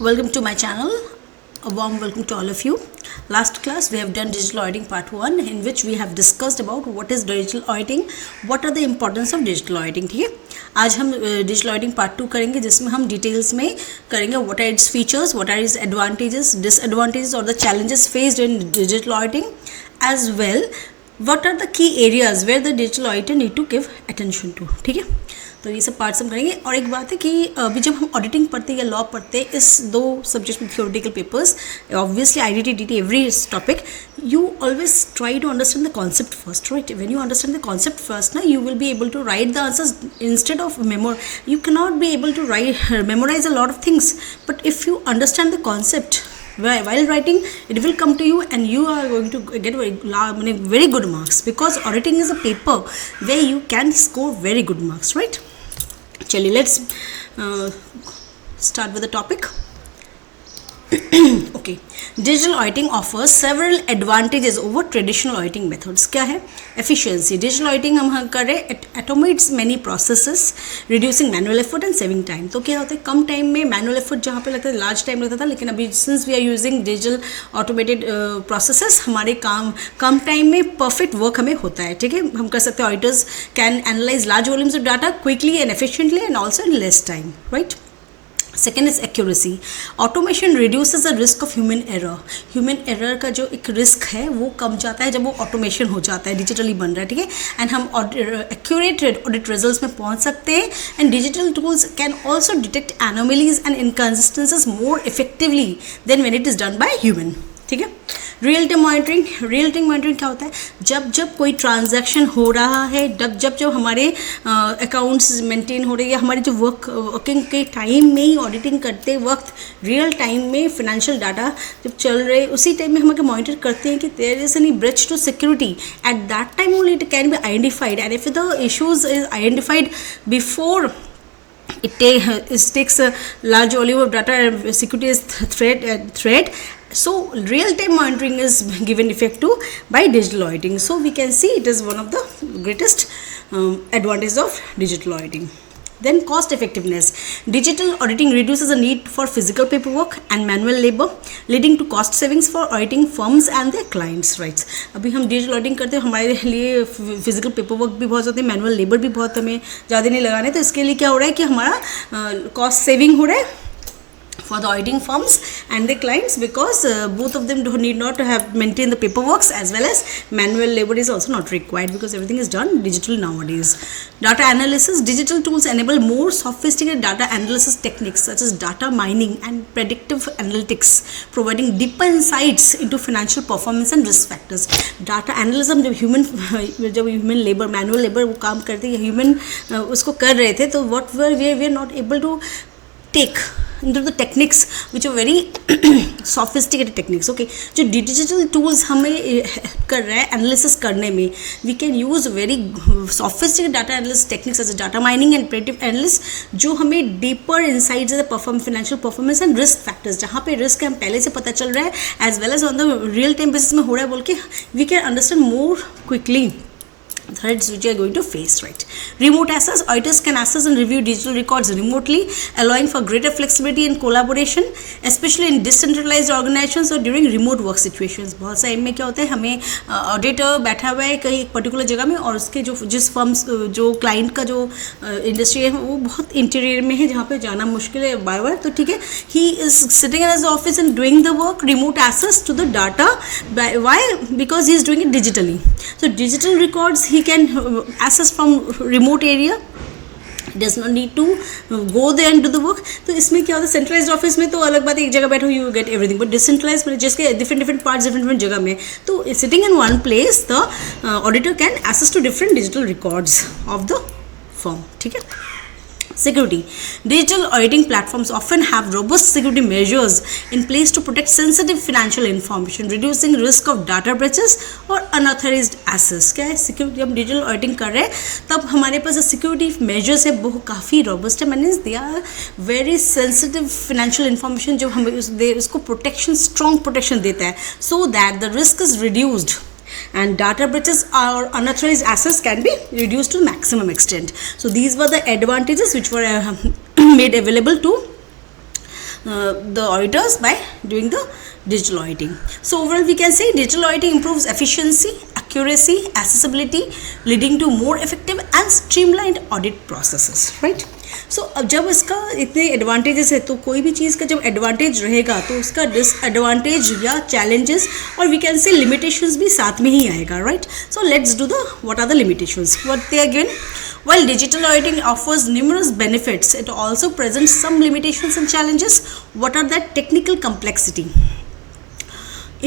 Welcome to my channel. A warm welcome to all of you. Last class we have done digital auditing part 1 in which we have discussed about what is digital auditing, what are the importance of digital auditing. ठीक है, आज हम digital auditing part 2 करेंगे जिसमें हम details में करेंगे what are its features, what are its advantages, disadvantages or the challenges faced in digital auditing, as well what are the key areas where the digital auditor need to give attention to. ठीक है, तो ये सब parts हम करेंगे. और एक बात है कि अभी जब हम ऑडिटिंग पढ़ते हैं या लॉ पढ़ते हैं, इस दो सब्जेक्ट में theoretical papers, obviously IDT DT every topic, you always try to understand the concept first, right? When you understand the concept first, you will be able to write the answers instead of you cannot be able to memorize a lot of things, but if you understand the concept while writing, it will come to you and you are going to get very good marks, because auditing is a paper where you can score very good marks, right? Chali, let's start with the topic. Okay, digital auditing offers several advantages over traditional auditing methods. क्या है? Efficiency. Digital auditing हम कर रहे automates many processes, reducing manual effort and saving time. तो क्या होता है, कम time में manual effort जहाँ पे लगता है large time लगता था, लेकिन अभी since we are using digital automated processes, हमारे कम टाइम में perfect work हमें होता है. ठीक है, हम कर सकते हैं. Auditors can analyze large volumes of data quickly and efficiently and also in less time, right? Second is accuracy. Automation reduces the risk of human error. Human error का जो एक रिस्क है वो कम जाता है जब वो ऑटोमेशन हो जाता है, डिजिटली बन रहा है. ठीक है, एंड हम एक्यूरेट ऑडिट रिजल्ट्स में पहुंच सकते हैं. And digital tools can also detect anomalies and inconsistencies more effectively than when it is done by human. ठीक है, real time monitoring. Real time monitoring क्या होता है, जब कोई ट्रांजैक्शन हो रहा है, जब हमारे अकाउंट्स मेंटेन हो रही है, हमारे जो वर्किंग के टाइम में ही ऑडिटिंग करते वक्त रियल टाइम में फिनेंशियल डाटा जब चल रहे, उसी टाइम में हम अगर मॉनिटर करते हैं कि there is any breach to security, at that time only it can be identified. And if the issues is identified before it takes a large volume of data and security is threat. So real-time monitoring is given effect to by digital auditing. So we can see it is one of the greatest advantages of digital auditing. Then cost effectiveness. Digital auditing reduces the need for physical paperwork and manual labor, leading to cost savings for auditing firms and their clients, right? अभी हम digital auditing करते हैं, हमारे लिए physical paperwork भी बहुत होते हैं, manual labor भी बहुत हमें ज़्यादा नहीं लगाने. तो इसके लिए क्या हो रहा है कि हमारा cost saving हो रहा है for the auditing firms and the clients, because both of them need not to have maintain the paperwork, as well as manual labor is also not required because everything is done digitally nowadays. Data analysis. Digital tools enable more sophisticated data analysis techniques such as data mining and predictive analytics, providing deeper insights into financial performance and risk factors. Data analysis जब human labor, manual labor वो काम करते हैं, human उसको कर रहे थे, तो what we are not able to take into the techniques which are very sophisticated techniques. Okay, जो digital tools हमें कर रहा है एनालिसिस करने में, we can use very sophisticated data analysis techniques such as data mining and predictive analysis, जो हमें deeper insights of the financial performance and risk factors, जहाँ पे risk हम पहले से पता चल रहा है, as well as on the real time basis में हो रहा है बोल के we can understand more quickly threats which you are going to face, right? Remote access. Auditors can access and review digital records remotely, allowing for greater flexibility and collaboration, especially in decentralized organizations or during remote work situations. बहुत सारे में क्या होता है, हमें auditor बैठा हुआ है कहीं एक पर्टिकुलर जगह में, और उसके जिस फर्म्स जो क्लाइंट का जो इंडस्ट्री है वो बहुत इंटीरियर में है, जहाँ पे जाना मुश्किल है बार बार. तो ठीक है, he is sitting in his office and doing the work, remote access to the data. Why? Because he is doing it digitally. So digital records he can access from remote area. Does not need to go there and do the work. तो इसमें क्या होता है, centralised office में तो अलग बात है, एक जगह बैठो you get everything, but decentralize में जिसके डिफरेंट पार्ट्स डिफरेंट जगह में, तो sitting in one place the auditor can access to different digital records of the firm. ठीक है. Security. Digital auditing platforms often have robust security measures in place to protect sensitive financial information, reducing risk of data breaches or unauthorized access. क्या है security, जब digital auditing कर रहे हैं तब हमारे पास सिक्योरिटी मेजर्स है वो काफ़ी रोबस्ट है. Means they are very sensitive financial information, जो हमें उसको प्रोटेक्शन, स्ट्रॉन्ग प्रोटेक्शन देता है, so that the risk is reduced and data breaches or unauthorized access can be reduced to maximum extent. So these were the advantages which were made available to the auditors by doing the digital auditing. So overall we can say digital auditing improves efficiency, accuracy, accessibility, leading to more effective and streamlined audit processes, right? सो अब जब इसका इतने advantages है तो कोई भी चीज़ का जब एडवांटेज रहेगा तो उसका डिसएडवांटेज या चैलेंजेस और वी कैन से लिमिटेशंस भी साथ में ही आएगा, right? So let's do the what are the limitations. What they are given? While digital auditing offers numerous benefits, it also presents some limitations and challenges. What are that? Technical complexity.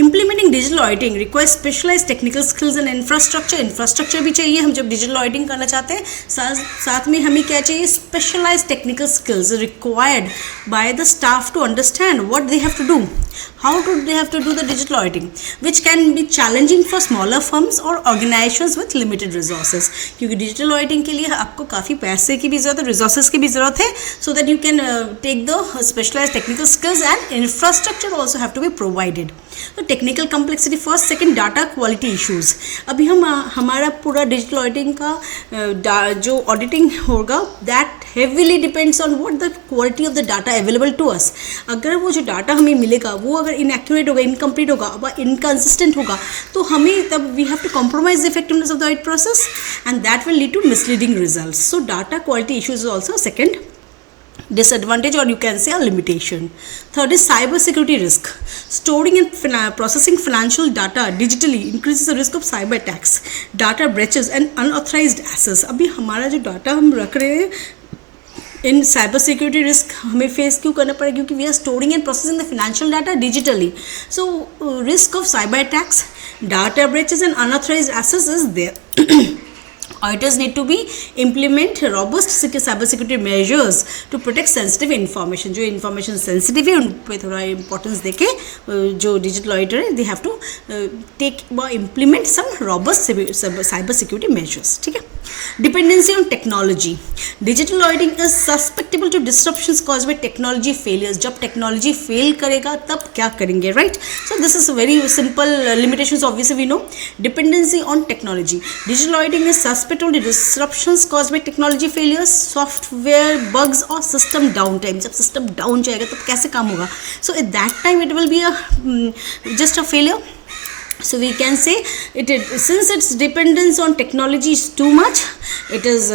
Implementing digital auditing requires specialized technical skills and infrastructure. Infrastructure भी चाहिए हम जब digital auditing करना चाहते हैं. साथ में हमें क्या चाहिए? Specialized technical skills required by the staff to understand what they have to do. How do they have to do the digital auditing, which can be challenging for smaller firms or organizations with limited resources. क्योंकि digital auditing के लिए आपको काफ़ी पैसे की भी ज़रूरत है, resources की भी ज़रूरत है, so that you can take the specialized technical skills and infrastructure also have to be provided. तो technical complexity first. Second, data quality issues. अभी हम हमारा पूरा डिजिटल ऑडिटिंग का जो ऑडिटिंग होगा that heavily depends on what the quality of the data available to us. अगर वो जो डाटा हमें मिलेगा वो अगर इनएक्यूरेट होगा, इनकम्प्लीट होगा, इनकन्सिस्टेंट होगा तो हमें तब we have to compromise the effectiveness of the audit process and that will lead to misleading results. So data quality issues is also second disadvantage or you can say a limitation. Third is cyber security risk. Storing and processing financial data digitally increases the risk of cyber attacks, data breaches and unauthorized access. अभी हमारा जो data हम रख रहे हैं इन cyber security risk हमें face क्यों करना पड़ेगा? क्योंकि we are storing and processing the financial data digitally. So risk of cyber attacks, data breaches and unauthorised access is there. Auditors need to be implement robust cyber security measures to protect sensitive information. जो information sensitive है उन पे थोड़ा importance देके जो digital auditor है they have to take implement some robust cyber security measures. ठीक है. Dependency on technology. Digital auditing is susceptible to disruptions caused by technology failures. जब technology fail करेगा तब क्या करेंगे, right? So this is very simple limitations. Obviously we know dependency on technology. Digital auditing is susceptible to disruptions caused by technology failures, software bugs or system downtime. जब system down जाएगा तब कैसे काम होगा? So at that time it will be just a failure. So we can say since its dependence on technology is too much, it is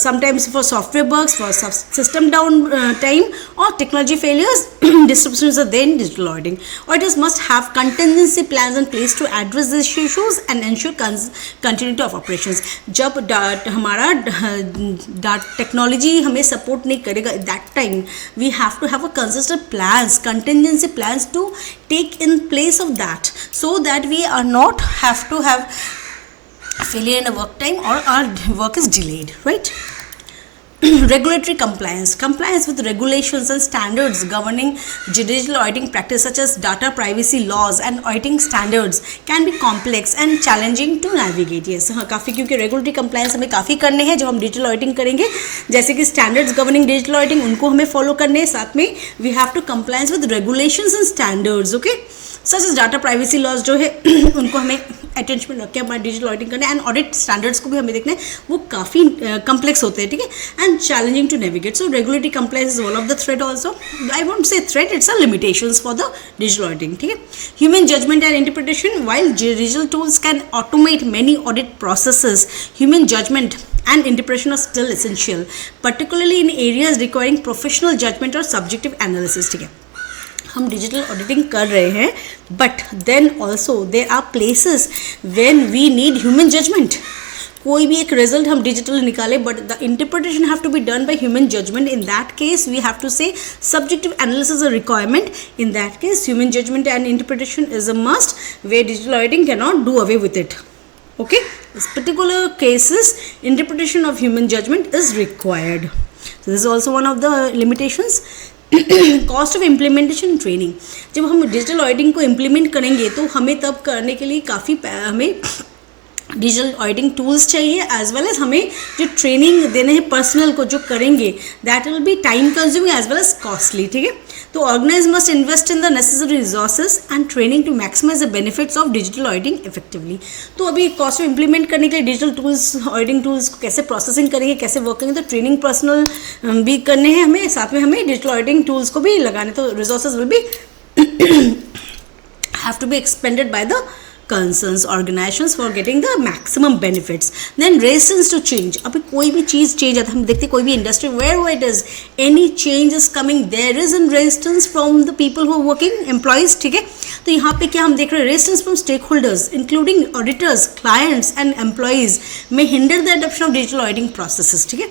sometimes for software bugs, for system downtime or technology failures, disruptions are there in digital auditing. Auditors must have contingency plans in place to address these issues and ensure continuity of operations. जब हमारा technology हमें support नहीं करेगा at that time, we have to have a consistent plans, contingency plans to take in place of that, so that we are not have to have failure in the work time or our work is delayed, right? Regulatory compliance with regulations and standards governing digital auditing practice such as data privacy laws and auditing standards can be complex and challenging to navigate. Yes, हाँ काफ़ी, क्योंकि regulatory compliance हमें काफ़ी करने हैं जब हम digital auditing करेंगे. जैसे कि standards governing digital auditing उनको हमें follow करने हैं, साथ में we have to compliance with regulations and standards, okay? Such as data privacy laws जो है उनको हमें अटेंशन में रख के हमारे डिजिटल ऑडिटिंग करना है एंड ऑडिट स्टैंडर्ड्स को भी हमें देखना है, वो काफ़ी कम्प्लेक्स होते हैं. ठीक है. And challenging to navigate. So regulatory compliance is one of the threat also. I won't say threat, it's a limitations for the digital auditing. ठीक है. Human judgement and interpretation. While digital tools can automate many audit processes, human judgment and interpretation are still essential, particularly in areas requiring professional judgment or subjective analysis. ठीक है. हम digital auditing कर रहे हैं, but then also there are places when we need human judgement. कोई भी एक result हम डिजिटल निकाले, but the interpretation have to be done by human judgement. In that case we have to say subjective analysis a requirement. In that case human judgement and interpretation is a must, way digital auditing can not do away with it. Okay, in particular cases interpretation of human judgment is required. So this is also one of the limitations. Cost of implementation and training. जब हम digital auditing को implement करेंगे तो हमें तब करने के लिए काफ़ी हमें डिजिटल ऑडिटिंग टूल्स चाहिए, एज वेल एज हमें जो ट्रेनिंग देने हैं पर्सनल को जो करेंगे, that will be time consuming as well as costly. ठीक है. तो organize must invest in the necessary resources and training to maximize the benefits of digital auditing effectively. तो अभी कॉस्ट को इंप्लीमेंट करने के लिए डिजिटल टूल्स, ऑडिटिंग टूल्स को कैसे प्रोसेसिंग करेंगे, कैसे वर्क करेंगे, तो ट्रेनिंग पर्सनल भी करने हैं हमें, साथ में हमें डिजिटल ऑडिटिंग टूल्स को भी लगाने, तो resources will be have to be expended by the concerns organizations for getting the maximum benefits. Then resistance to change. अभी कोई भी चीज़ चेंज आता है, हम देखते कोई भी industry, wherever it is, any change is coming, there is a resistance from the people who are working, employees, ठीक है। तो यहाँ पे क्या हम देख रहे हैं, resistance from stakeholders including auditors, clients and employees may hinder the adoption of digital auditing processes, ठीक है।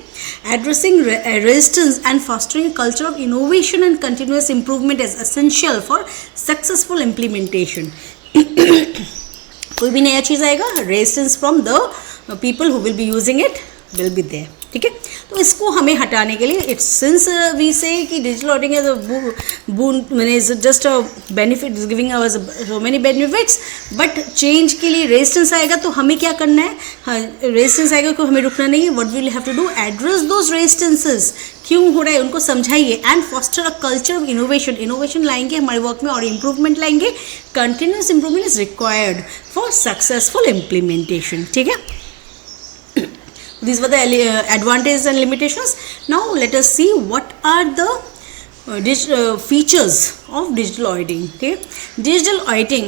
Addressing resistance and fostering a culture of innovation and continuous improvement is essential for successful implementation. कोई भी नया चीज़ आएगा, resistance from the people who will be using it will be there, ठीक है। तो इसको हमें हटाने के लिए, इट्स सिंस वी से कि डिजिटल ऑडिटिंग एज अ बून, मैंने is just a benefit, is giving us so many benefits, but change के लिए रेजिस्टेंस आएगा तो हमें क्या करना है, हाँ रेजिस्टेंस आएगा तो हमें रुकना नहीं है, what will have to do, address those resistances, क्यों हो रहा है उनको समझाइए, and foster a culture of innovation, innovation लाएंगे हमारे वर्क में और इम्प्रूवमेंट लाएंगे, continuous improvement is required for successful implementation, ठीक है। These were the advantages and limitations. Now let us see what are the features of digital auditing. Okay, digital auditing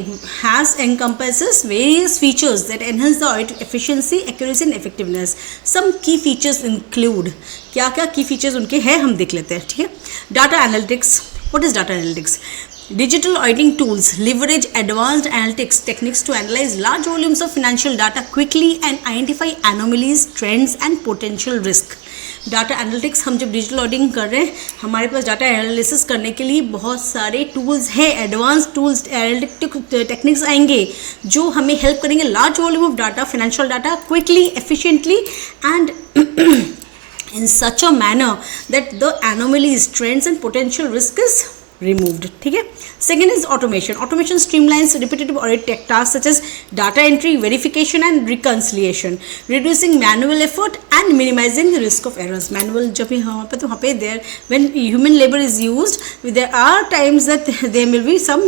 encompasses various features that enhance the audit efficiency, accuracy and effectiveness. Some key features include, क्या क्या key features उनके हैं हम देख लेते हैं, ठीक है। Data analytics. What is data analytics? Digital auditing tools leverage advanced analytics techniques to analyze large volumes of financial data quickly and identify anomalies, trends and potential risk. Data analytics, हम जब डिजिटल ऑडिटिंग कर रहे हैं, हमारे पास data analysis करने के लिए बहुत सारे टूल्स हैं, एडवांस टूल्स, एनालिटिक टेक्निक्स आएंगे जो हमें हेल्प करेंगे large volume of data, financial data, quickly, efficiently and in such a manner that the anomalies, trends and potential risk is removed, ठीक है। Second is automation. Automation streamlines repetitive audit tasks such as data entry, verification and reconciliation, reducing manual effort and minimizing the risk of errors. Manual जब भी वहाँ पे there, when human labor is used, there are times that there will be some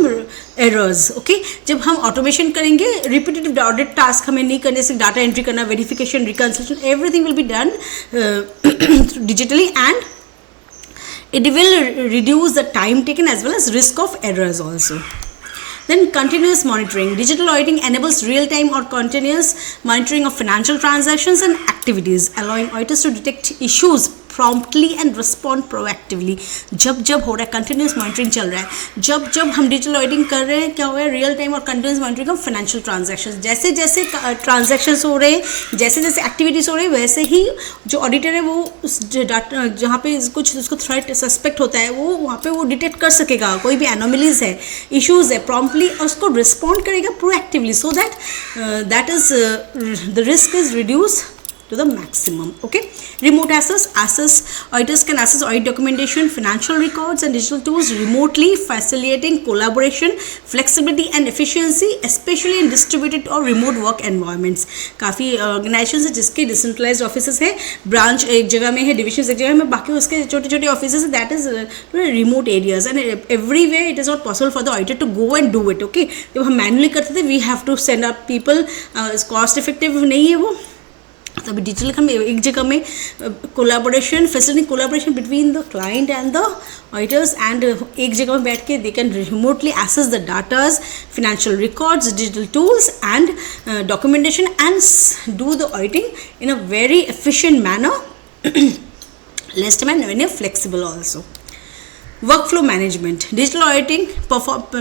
errors, okay। जब हम automation करेंगे, repetitive audit task हमें नहीं करने से, data entry करना, verification, reconciliation, everything will be done digitally, and it will reduce the time taken as well as risk of errors also. Then continuous monitoring. Digital auditing enables real-time or continuous monitoring of financial transactions and activities, allowing auditors to detect issues promptly and respond proactively. जब जब हो रहा है, continuous monitoring चल रहा है, जब जब हम डिजिटल ऑडिटिंग कर रहे हैं, क्या हो रहा है, रियल टाइम और continuous monitoring of financial transactions, जैसे जैसे ट्रांजैक्शंस हो रहे हैं, जैसे जैसे एक्टिविटीज़ हो रही है, वैसे ही जो ऑडिटर है वो उस डाटा, जहाँ पे कुछ उसको थ्रेट सस्पेक्ट होता है, वो वहाँ पे वो डिटेक्ट कर सकेगा, कोई भी एनोमलीज है, इश्यूज़ है, प्रॉम्प्टली उसको रिस्पॉन्ड करेगा proactively, so that is the risk is reduce to the maximum, okay। Remote access, auditors can access audit documentation, financial records and digital tools remotely, facilitating collaboration, flexibility and efficiency, especially in distributed or remote work environments. काफ़ी organisation है जिसके decentralised offices है, branch एक जगह में है, division एक जगह में, बाकी उसके छोटे छोटे ऑफिसेस है, that is remote areas, and everywhere it is not possible for the auditor to go and do it, okay. जब हम मैनुअली करते थे, we have to send up people, cost effective नहीं है वो, तभी डिजिटल हम एक जगह में collaboration, facility collaboration between the client and the auditors, and एक जगह में बैठ के they can remotely access the datas, financial records, digital tools and documentation, and do the auditing in a very efficient manner, less time and flexible also. Workflow management. Digital auditing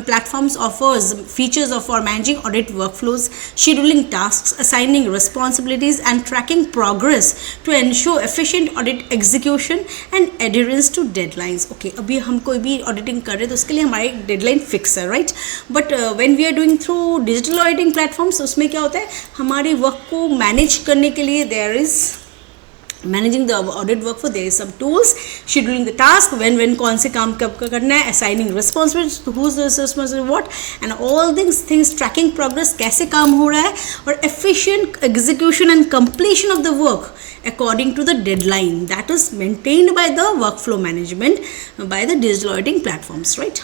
platforms offers features for managing audit workflows, scheduling tasks, assigning responsibilities and tracking progress to ensure efficient audit execution and adherence to deadlines. Okay, अभी हम कोई भी auditing कर रहे हैं तो उसके लिए हमारी deadline fix है, right? But when we are doing through digital auditing platforms, उसमें क्या होता है, हमारे work को manage करने के लिए there is managing the audit work for there is some tools, scheduling the task, when कौन से काम कब करना है, assigning responsibility, who's responsible what, and all things, tracking progress, कैसे काम हो रहा है, और efficient execution and completion of the work according to the deadline that is maintained by the workflow management by the digital auditing platforms, right?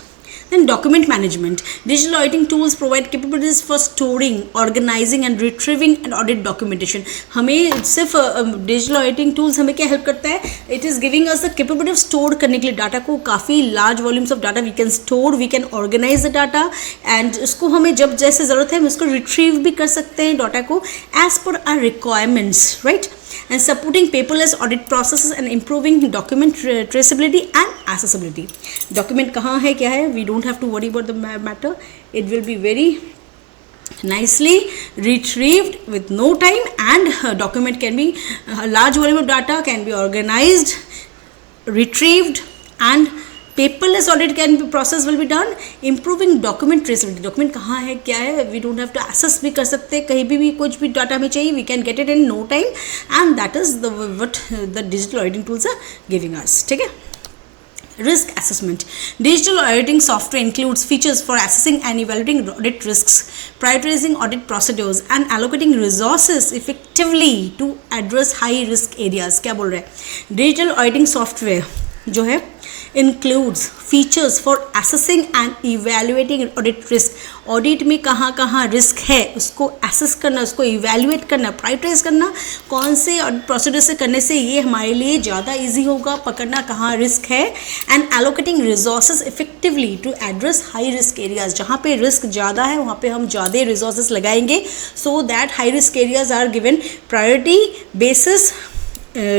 Then document management. Digital auditing tools provide capabilities for storing, organizing and retrieving and audit documentation. हमें सिर्फ digital auditing tools हमें क्या help करता है? It is giving us the capability of store करने के लिए data को, काफ़ी large volumes of data we can store, we can organize the data and उसको हमें जब जैसे ज़रूरत है हम उसको retrieve भी कर सकते हैं डाटा को as per our requirements, right? And supporting paperless audit processes and improving document traceability and accessibility. Document कहाँ है, क्या है, we don't have to worry about the matter. It will be very nicely retrieved with no time, and document can be large volume of data can be organized, retrieved, and paperless audit can be process will be done, improving document traceability. document कहाँ है, क्या है, we don't have to access भी कर सकते हैं, कहीं भी कुछ भी डाटा हमें चाहिए, we can get it in no time, and that is the what the digital auditing tools are giving us. ठीक है. Risk assessment. Digital auditing software includes features for assessing and evaluating audit risks, prioritizing audit procedures, and allocating resources effectively to address high risk areas. क्या बोल रहे हैं? Digital auditing software जो है includes features for assessing and evaluating audit risk. Audit में कहाँ कहाँ risk है उसको assess करना, उसको evaluate करना, prioritize करना, कौन से प्रोसीडर से करने से ये हमारे लिए ज़्यादा easy होगा पकड़ना कहाँ रिस्क है, and allocating resources effectively to address high risk areas. जहाँ पे रिस्क ज़्यादा है वहाँ पे हम ज़्यादा resources लगाएंगे so that high risk areas are given priority basis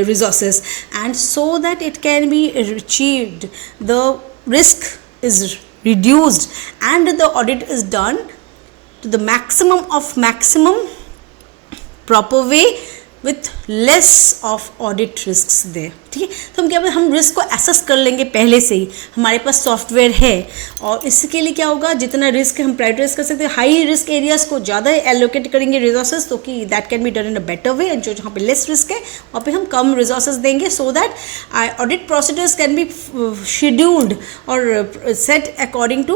resources, and so that it can be achieved, the risk is reduced and the audit is done to the maximum of maximum proper way with less of audit risks there. ठीक है. तो हम क्या हम risk को assess कर लेंगे पहले से ही, हमारे पास सॉफ्टवेयर है, और इसके लिए क्या होगा जितना रिस्क हम प्रायोरिटाइज कर सकते हैं, हाई रिस्क एरियाज को ज़्यादा एलोकेट करेंगे रिसोर्सेज, तो कि that can be done in a better way, and जो जहाँ पे लेस रिस्क है वहाँ पे हम कम रिसोर्सेज देंगे so that audit procedures can be scheduled और set according to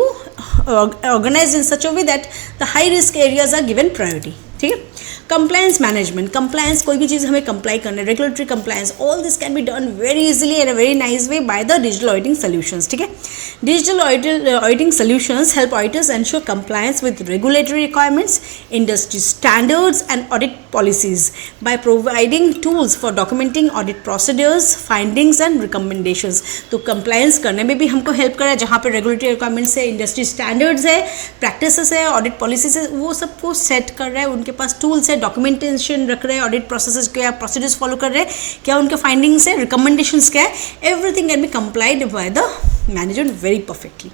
organise in such a way that the high risk areas are given priority. ठीक है. Compliance management. कंप्लायंस कोई भी चीज़ हमें कंप्लाई करना है, regulatory compliance, all this can be done very easily in a very nice way by the digital auditing solutions. ठीक है. Digital auditing solutions help auditors ensure compliance with regulatory requirements, industry standards and audit policies by providing tools for documenting audit procedures, findings and recommendations. तो compliance करने में भी हमको help कर रहा है, जहाँ पर रेगुलेटरी रिक्वायरमेंट्स है, इंडस्ट्री स्टैंडर्ड्स है, प्रैक्टिसेस है, ऑडिट पॉलिसीज है, वो सबको सेट कर रहा है. उनके पास टूल्स है, डॉक्यूमेंटेशन रख रहे हैं, ऑडिट प्रोसेसेस क्या प्रोसीजर्स फॉलो कर रहे हैं, क्या उनके फाइंडिंग्स है, रिकमेंडेशंस क्या है, everything can B complied by the manager very perfectly.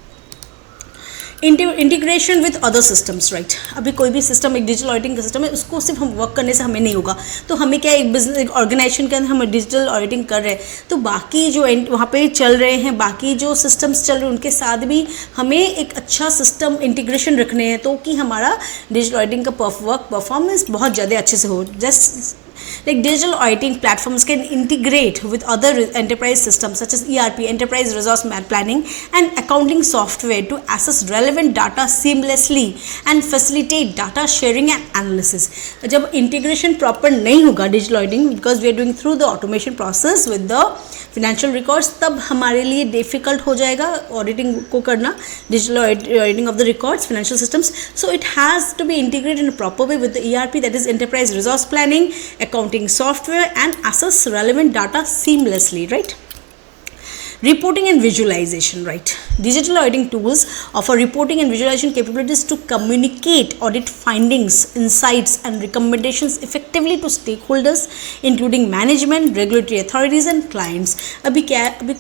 Integration with other systems. Right. अभी कोई भी सिस्टम एक डिजिटल ऑडिटिंग का सिस्टम है, उसको सिर्फ हम वर्क करने से हमें नहीं होगा, तो हमें क्या एक बिजनेस एक ऑर्गेनाइजेशन के अंदर हम डिजिटल ऑडिटिंग कर रहे हैं, तो बाकी जो वहाँ पे चल रहे हैं, बाकी जो सिस्टम्स चल रहे हैं उनके साथ भी हमें एक अच्छा सिस्टम इंटीग्रेशन रखने हैं, तो कि हमारा डिजिटल ऑडिटिंग का वर्क परफॉर्मेंस बहुत ज़्यादा अच्छे से हो. Just like digital auditing platforms can integrate with other enterprise systems such as ERP, enterprise resource planning and accounting software to access relevant data seamlessly and facilitate data sharing and analysis. जब integration proper नहीं होगा digital auditing, because we are doing through the automation process with the financial records, तब हमारे लिए difficult हो जाएगा auditing को करना, digital auditing of the records, financial systems. So it has to be integrated in a proper way with the ERP, that is enterprise resource planning, accounting software, and access relevant data seamlessly. Right. Reporting and visualization. Right. Digital auditing tools offer reporting and visualization capabilities to communicate audit findings, insights, and recommendations effectively to stakeholders, including management, regulatory authorities, and clients. अभी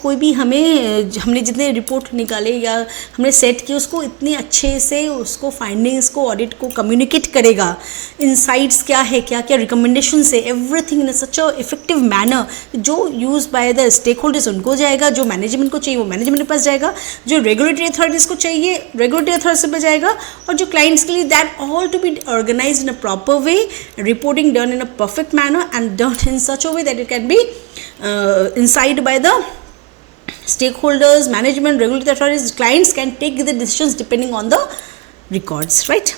कोई भी हमने जितने report निकाले या हमने set किए उसको इतने अच्छे से उसको फाइंडिंग्स को ऑडिट को कम्युनिकेट करेगा, इंसाइट्स क्या है, क्या क्या रिकमेंडेशंस है, everything in such a effective manner जो use by the stakeholders उनको जाएगा, जो मैनेजमेंट को चाहिए वो मैनेजमेंट के पास जाएगा, जो रेगुलेटरी अथॉरिटीज़ को चाहिए रेगुलेटरी अथॉरिटी पे जाएगा, और जो क्लाइंट्स के लिए that all to be organise in a proper way, reporting done in a perfect manner and done in such a way that it can be inside by the stakeholders, management, regulatory authorities. Clients can take the decisions depending on the records, right?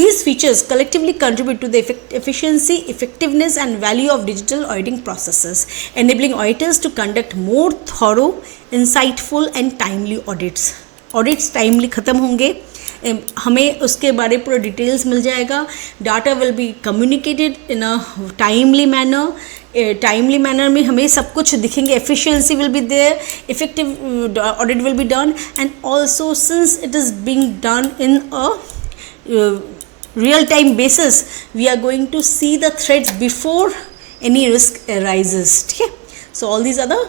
These features collectively contribute to the efficiency, effectiveness and value of digital auditing processes, enabling auditors to conduct more thorough, insightful and timely audits. Audits timely खत्म होंगे, हमें उसके बारे पूरा details मिल जाएगा, data will be communicated in a timely manner, timely manner में हमें सब कुछ दिखेंगे, efficiency will be there, effective audit will be done, and also since it is being done in a real time basis we are going to see the threats before any risk arises, ठीक है. So all these are the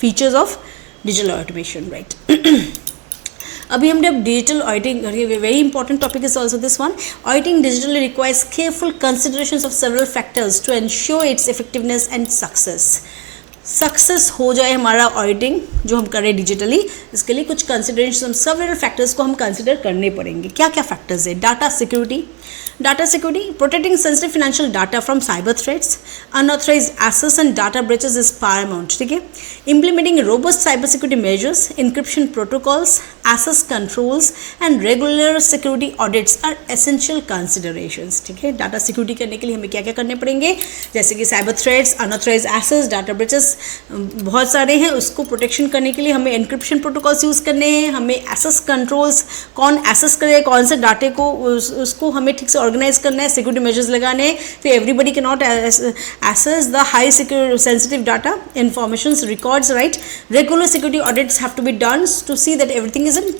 features of digital automation, right. अभी हमने अब digital auditing, very important topic is also this one. Auditing digitally requires careful considerations of several factors to ensure its effectiveness and success हो जाए हमारा auditing जो हम करें digitally. इसके लिए कुछ कंसिडरेशन सेवरल फैक्टर्स को हम कंसिडर करने पड़ेंगे. क्या क्या फैक्टर्स है? Data security, protecting sensitive financial data from cyber threats, unauthorized access and data breaches is paramount, ठीक है. Implementing robust cybersecurity measures, encryption protocols, access controls and regular security audits are essential considerations, ठीक है. Data security करने के लिए हमें क्या क्या करने पड़ेंगे, जैसे कि cyber threats, unauthorise access, data breaches बहुत सारे हैं, उसको प्रोटेक्शन करने के लिए हमें एनक्रिप्शन प्रोटोकॉल्स यूज़ करने हैं, हमें एक्सेस कंट्रोल्स, कौन एक्सेस करे कौन से डाटे को, उसको हमें ठीक से ऑर्गेनाइज करना है, सिक्योरिटी मेजर्स लगाने हैं, तो everybody can not access the high secure sensitive data informations records, right. Regular security audits have to be done to see that everything is in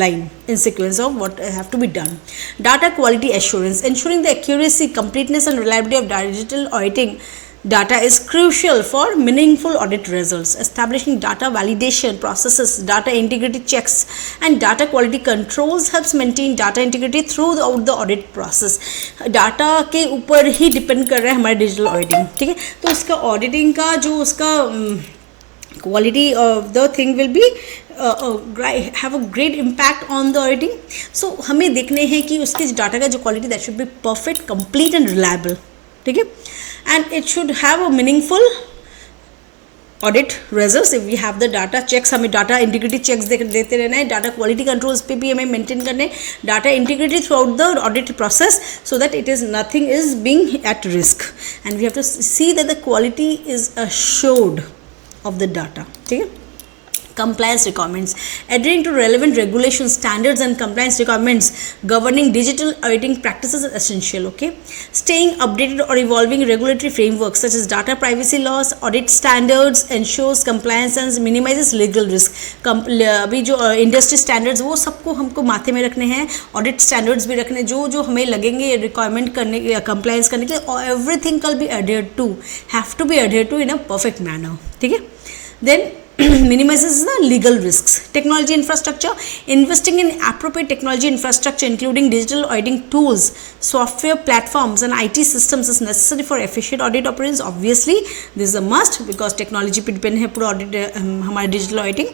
line in sequence of what have to be done. Data quality assurance, ensuring the accuracy, completeness and reliability of digital auditing data is crucial for meaningful audit results. Establishing data validation processes, data integrity checks and data quality controls helps maintain data integrity throughout the audit process. Data के ऊपर ही depend कर रहा है हमारे digital auditing, ठीक है. तो इसका ऑडिटिंग का जो उसका quality of the thing will be have a great impact on the auditing. So हमें देखने हैं कि उसके डाटा का जो quality that should be perfect, complete and reliable, ठीक है. And it should have a meaningful audit results. If we have the data checks, हमें डाटा इंटीग्रिटी चेक्स देते रहना है, डाटा क्वालिटी कंट्रोल्स पे भी हमें मेंटेन करने, data integrity through out the audit process so that it is nothing is being at risk, and we have to see that the quality is assured of the data, ठीक है. Compliance requirements, adhering to relevant regulations, standards and compliance requirements governing digital auditing practices is essential, okay. Staying updated or evolving regulatory frameworks such as data privacy laws, audit standards ensures compliance and minimizes legal risk. अभी जो industry standards वो सबको हमको माथे में रखने हैं, audit standards भी रखने जो जो हमें लगेंगे रिक्वायरमेंट करने या कंप्लायंस करने के लिए, everything can be adhere to, have to be adhere to in a perfect manner, ठीक है. Then minimizes the legal risks. Technology infrastructure, investing in appropriate technology infrastructure including digital auditing tools, software platforms and IT systems is necessary for efficient audit operations. Obviously this is a must because technology पे depend है पूरा audit हमारे digital auditing.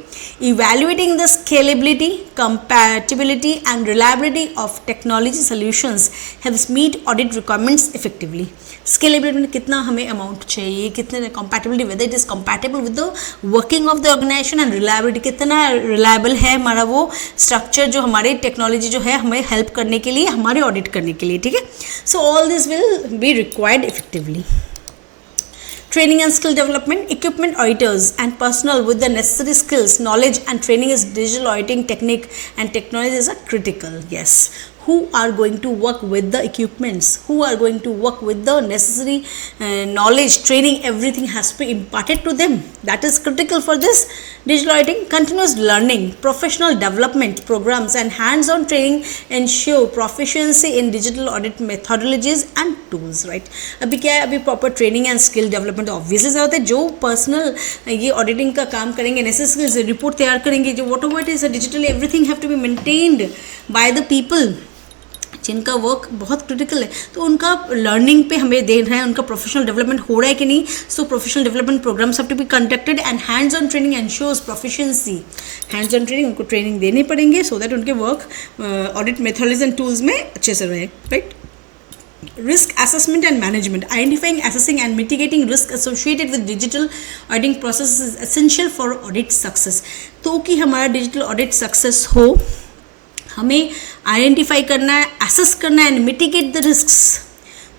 Evaluating the scalability, compatibility and reliability of technology solutions helps meet audit requirements effectively. Scalability में कितना हमें amount चाहिए, कितने compatibility, whether it is compatible with the working of the organization and reliability, कितना reliable है हमारा वो structure जो हमारे technology जो है हमें help करने के लिए, हमारे audit करने के लिए, ठीक है. So all this will be required effectively. Training and skill development, equipment auditors and personnel with the necessary skills, knowledge and training is digital auditing technique and technologies are critical. Yes. Who are going to work with the equipments, who are going to work with the necessary knowledge, training, everything has to be imparted to them. That is critical for this digital auditing. Continuous learning, professional development programs and hands-on training ensure proficiency in digital audit methodologies and tools, right. अभी क्या है, अभी proper training and skill development obviously ज़रूरत है. जो personal ये auditing का काम करेंगे, necessary report तैयार करेंगे, जो whatever it is digitally everything have to be maintained by the people. जिनका वर्क बहुत क्रिटिकल है, तो उनका लर्निंग पे हमें दे रहे हैं, उनका प्रोफेशनल डेवलपमेंट हो रहा है कि नहीं. So professional development programmes have to be conducted and hands on training ensures proficiency. Hands on training, उनको ट्रेनिंग देने पड़ेंगे सो दैट उनके work audit methodologies and tools में अच्छे से रहे. Right. Risk assessment and management. Identifying, assessing and mitigating risk associated with digital auditing process is essential for audit success. तो कि हमारा डिजिटल ऑडिट सक्सेस हो, हमें आइडेंटिफाई करना है, एसेस करना है एंड मिटिगेट द रिस्क्स.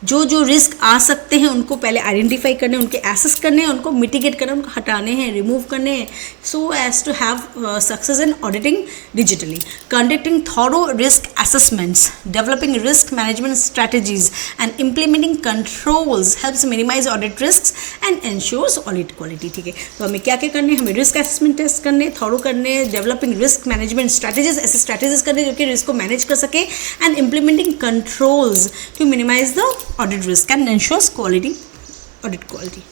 जो जो रिस्क आ सकते हैं उनको पहले आइडेंटिफाई करने, उनके एसेस करने हैं, उनको मिटिगेट करना, उनको हटाने हैं, रिमूव करने हैं, so as to have success in auditing digitally. Conducting thorough risk assessments, developing risk management strategies and implementing controls helps minimise audit risk and ensures audit quality. ठीक है, तो हमें क्या क्या करने, हमें रिस्क असेसमेंट टेस्ट करने, थॉरो करने, डेवलपिंग रिस्क मैनेजमेंट स्ट्रैटेजीज, ऐसे स्ट्रैटेजीज करने जो कि रिस्क को मैनेज कर सके, and implementing controls to minimise the audit risk and ensures quality, audit quality.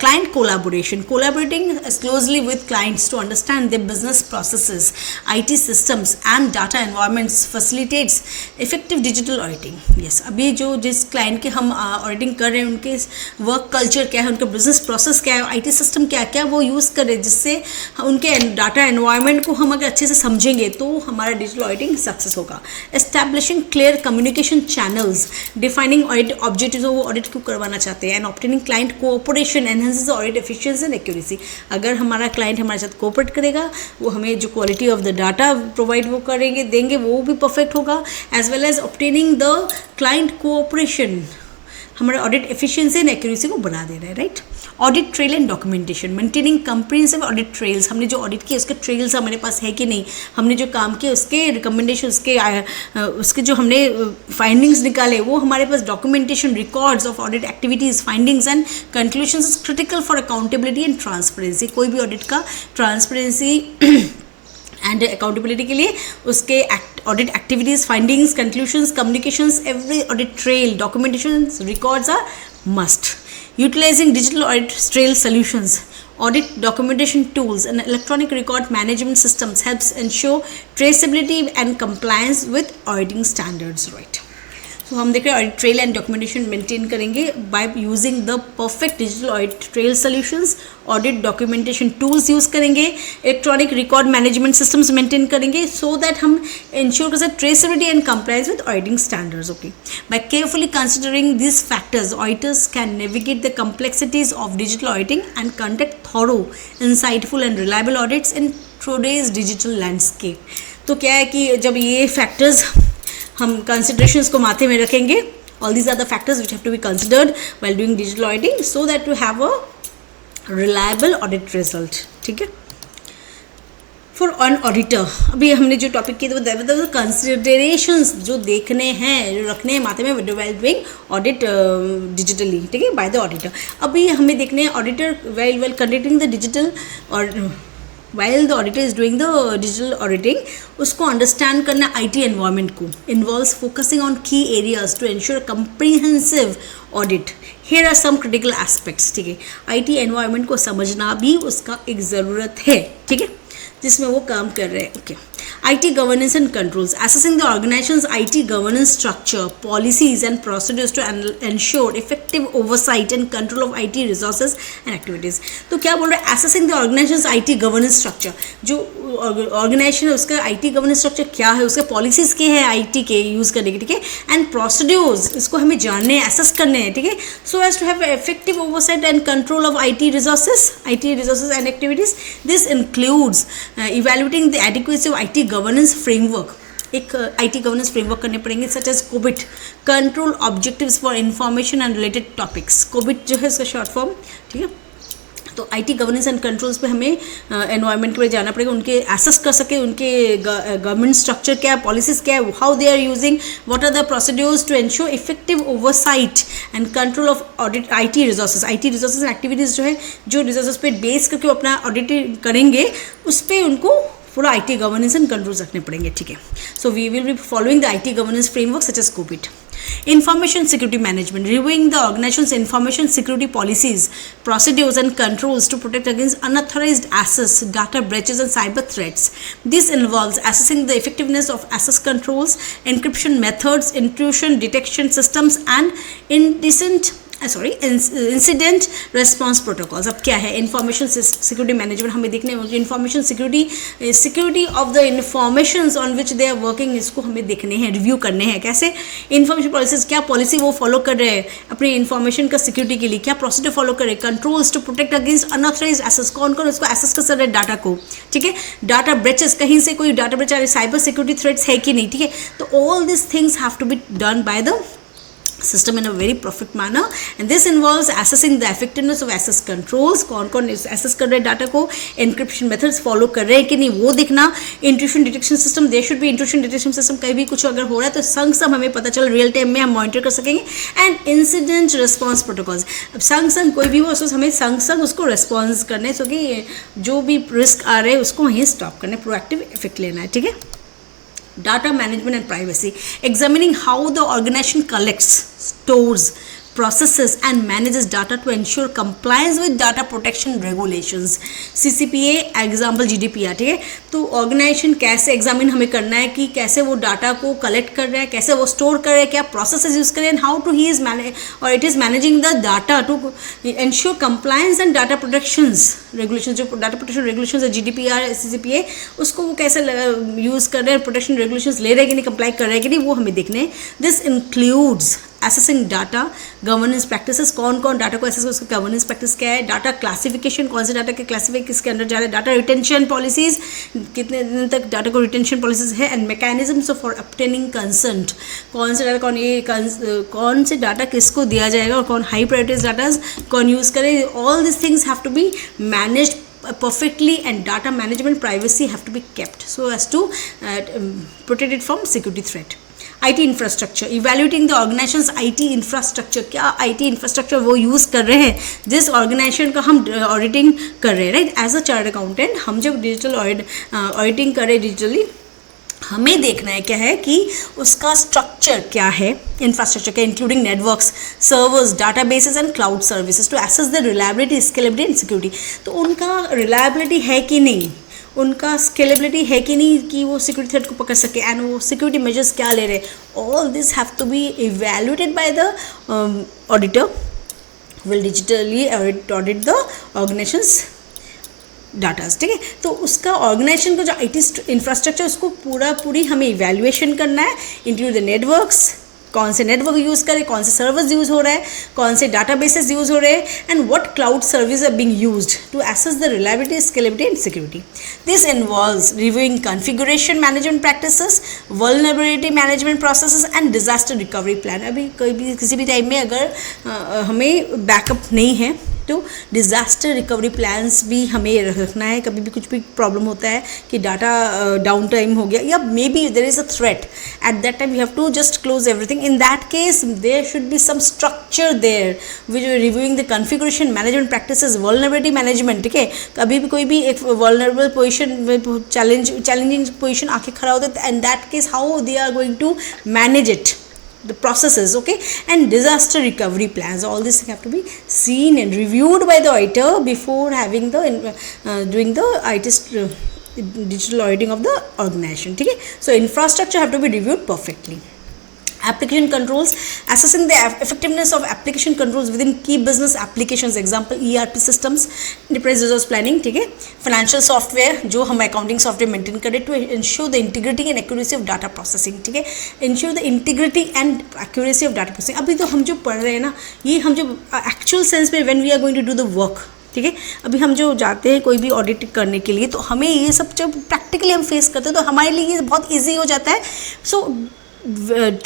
Client collaboration. Collaborating closely with clients to understand their business processes, IT systems and data environments facilitates effective digital auditing. Yes, अभी जो जिस client के हम auditing कर रहे हैं उनके work culture क्या है, उनका business process क्या है, IT system क्या क्या वो use कर रहे हैं, जिससे उनके data environment को हम अगर अच्छे से समझेंगे तो हमारा digital auditing success होगा. Establishing clear communication channels, defining audit objectives, वो audit क्यों करवाना चाहते हैं, and obtaining client cooperation enhances the audit efficiency and accuracy. अगर हमारा क्लाइंट हमारे साथ कोऑपरेट करेगा, वो हमें जो quality of the data provide वो करेंगे देंगे वो भी परफेक्ट होगा. As well as obtaining the client cooperation हमारे ऑडिट एफिशिएंसी एंड एक्यूरेसी को बढ़ा दे रहा है. Right. Audit trail and documentation, maintaining comprehensive audit trails. हमने जो ऑडिट किया उसके ट्रेल्स हमारे पास है कि नहीं, हमने जो काम किया उसके रिकमेंडेशन, उसके जो हमने फाइंडिंग्स निकाले वो हमारे पास documentation, records of audit activities, findings and conclusions is critical for accountability and transparency. कोई भी ऑडिट का ट्रांसपेरेंसी एंड अकाउंटेबिलिटी के लिए उसके audit activities, findings, conclusions, communications, every audit trail, documentation, records are must. Utilizing digital audit trail solutions, audit documentation tools and electronic record management systems helps ensure traceability and compliance with auditing standards. Right. तो हम देख रहे हैं audit trail and documentation maintain करेंगे by using the perfect digital audit trail solutions. Audit documentation tools use करेंगे, electronic record management systems maintain करेंगे so that हम ensure कर सकते traceability and compliance with auditing standards. Okay, by carefully considering this factors auditors can navigate the complexities of digital auditing and conduct thorough, insightful and reliable audits in today's digital landscape. तो क्या है कि जब ये factors हम considerations को माथे में रखेंगे, all these are the factors which have to be considered while doing digital auditing so that to have a reliable audit result. ठीक है. फॉर ऑन ऑडिटर अभी हमने जो टॉपिक किए थे कंसिडरेशंस जो देखने हैं, जो रखने हैं माथे में व्हाइल डूइंग ऑडिट डिजिटली. ठीक है, बाय द ऑडिटर. अभी हमें देखने हैं auditor while conducting the digital और while the auditor is doing the digital auditing, उसको अंडरस्टैंड करना IT एनवायरनमेंट को involves focusing on key areas to ensure comprehensive audit. Here are some critical aspects. ठीक है, IT एनवायरनमेंट को समझना भी उसका एक ज़रूरत है. ठीक है, जिसमें वो काम कर रहे हैं. Okay. IT governance and controls, assessing the organization's IT governance structure, policies and procedures to ensure effective oversight and control of IT resources and activities. तो क्या बोल रहे हैं, assessing the organization's IT governance structure. जो organisation है उसका IT governance structure क्या है, उसके policies के हैं IT के यूज़ करने के. ठीक है, and procedures इसको हमें जानने हैं, assess करने हैं. ठीक है, so as to have effective oversight and control of IT resources and activities. This includes evaluating the adequacy of IT governance framework. एक IT गवर्नेंस फ्रेमवर्क करने पड़ेंगे such as COBIT, control objectives for information and related topics. COBIT जो है इसका short form. ठीक है, तो IT governance and controls पे हमें एनवायरनमेंट पे जाना पड़ेगा, उनके एसेस कर सके, उनके गवर्नमेंट स्ट्रक्चर क्या है, पॉलिसीज क्या है, how they are using, what are the procedures to ensure effective oversight and control of audit IT resources and activities जो है, जो रिसोर्सेज पे बेस करके वो अपना ऑडिट करेंगे उस पर उनको पूरा IT गवर्नेंस एंड कंट्रोल्स रखने पड़ेंगे. ठीक है, so we will be following the IT governance framework such as COBIT. Information security management, reviewing the organization's information security policies, procedures and controls to protect against unauthorized access, data breaches and cyber threats. This involves assessing the effectiveness of access controls, encryption methods, intrusion detection systems and incident response protocols. अब क्या है information security management हमें देखने में information security of the information on which they are working, इसको हमें देखने हैं, रिव्यू करने हैं. कैसे इन्फॉर्मेशन पॉलिसीज, क्या पॉलिसी वो फॉलो कर रहे हैं अपनी इन्फॉर्मेशन का सिक्योरिटी के लिए, क्या प्रोसीजर फॉलो कर रहे हैं, controls to protect against unauthorise access, कौन कौन उसको एक्सेस कर रहे हैं डाटा को. ठीक है, डाटा ब्रेचेस, कहीं से कोई डाटा ब्रेच आ रही, साइबर सिक्योरिटी थ्रेट्स है कि नहीं. ठीक है, तो all this things have to be done by the system in a very perfect manner, and this involves assessing the effectiveness of access controls, कौन कौन access कर रहे हैं डाटा को, encryption methods follow कर रहे हैं कि नहीं वो देखना, intrusion detection system, there should be intrusion detection system, कहीं भी कुछ अगर हो रहा है तो संग संग हमें पता चल रियल टाइम में हम मॉनिटर कर सकेंगे. एंड इंसिडेंट रिस्पॉन्स प्रोटोकॉल्स, अब संग संग कोई भी हो उसको हमें संग संग उसको रिस्पॉन्स करने, सो कि जो भी रिस्क आ रहे हैं उसको वहीं स्टॉप करने, प्रोएक्टिव इफेक्ट लेना है. ठीक है. Data management and privacy, examining how the organization collects, stores, processes and manages data to ensure compliance with data protection regulations. CCPA example GDPR. ठीक है, तो ऑर्गेनाइजेशन कैसे एग्जामिन हमें करना है कि कैसे वो डाटा को कलेक्ट कर रहा है, कैसे वो स्टोर कर रहा है, क्या प्रोसेसेस यूज़ कर रहे हैं, and how to he is manage और it is managing the data to ensure compliance and data protections regulation. जो डाटा प्रोटेक्शन रेगुलेशन है GDPR CCPA, उसको वो कैसे यूज़ कर रहे हैं, प्रोटेक्शन रेगुलेशन ले रहे हैं कि नहीं, कंप्लाई कर रहे हैं कि नहीं, वो हमें देखने हैं. This includes assessing data governance practices, कौन कौन डाटा को असेस, उसका गवर्नेंस प्रैक्टिस क्या है, डाटा क्लासिफिकेशन, कौन से डाटा के क्लासीफाई किसके अंदर जा रहा है, डाटा रिटेंशन पॉलिसीज, कितने दिन तक डाटा को रिटेंशन पॉलिसीज है, and mechanisms for obtaining consent, कौन से डाटा कौन से डाटा किसको दिया जाएगा और कौन हाई प्रायोरिटीज डाटा कौन यूज़ करे. All this things have to be managed perfectly, and data management privacy have to be kept so as to protect it from security threat. IT infrastructure, evaluating the organization's IT infrastructure, क्या IT infrastructure वो use कर रहे हैं जिस organisation का हम auditing कर रहे हैं. Right, as a chartered accountant हम जब डिजिटल ऑडिटिंग कर रहे हैं डिजिटली, हमें देखना है क्या है कि उसका स्ट्रक्चर क्या है इंफ्रास्ट्रक्चर का, including networks, servers, databases and cloud services, to assess the reliability, scalability and security. तो उनका रिलायबिलिटी है कि नहीं, उनका स्केलेबिलिटी है कि नहीं कि वो सिक्योरिटी थ्रेट को पकड़ सके, एंड वो सिक्योरिटी मेजर्स क्या ले रहे हैं. All this have to be evaluated by the auditor, will digitally audit the organisations datas. ठीक है, तो उसका ऑर्गेनाइजेशन का जो IT इंफ्रास्ट्रक्चर उसको पूरी हमें इवैल्यूएशन करना है, इंक्लूड द नेटवर्क्स, कौन से नेटवर्क यूज़ करें, कौन से सर्वर्स यूज़ हो रहा है, कौन से डाटाबेसेस यूज़ हो रहे हैं, and what cloud service are being used to assess the reliability, scalability and security. This involves reviewing configuration management practices, vulnerability management processes and disaster recovery plan. अभी किसी भी टाइम में अगर हमें बैकअप नहीं है तो डिज़ास्टर रिकवरी प्लान्स भी हमें रखना है. कभी भी कुछ भी प्रॉब्लम होता है कि डाटा डाउन टाइम हो गया, या maybe there is a threat, at that time you have to just close everything. In that case there should be some structure there which reviewing the configuration management practices, vulnerability management. ठीक है, कभी भी कोई भी एक vulnerable position, challenging position आके खड़ा होता है, and that case how they are going to manage it, the processes, okay, and disaster recovery plans. All this have to be seen and reviewed by the auditor before having the doing the digital auditing of the organization. Okay, so infrastructure have to be reviewed perfectly. Application controls, assessing the effectiveness of application controls within key business applications, example ERP systems, enterprise resource planning. ठीक है, financial software जो हम accounting software maintain करें to ensure the integrity and accuracy of data processing. ठीक है, ensure the integrity and accuracy of data processing. अभी तो हम जो पढ़ रहे हैं ना, ये हम जो actual sense में when we are going to do the work, ठीक है, अभी हम जो जाते हैं कोई भी ऑडिट करने के लिए, तो हमें ये सब जब प्रैक्टिकली हम फेस करते हैं तो हमारे लिए ये बहुत ईजी हो जाता है. So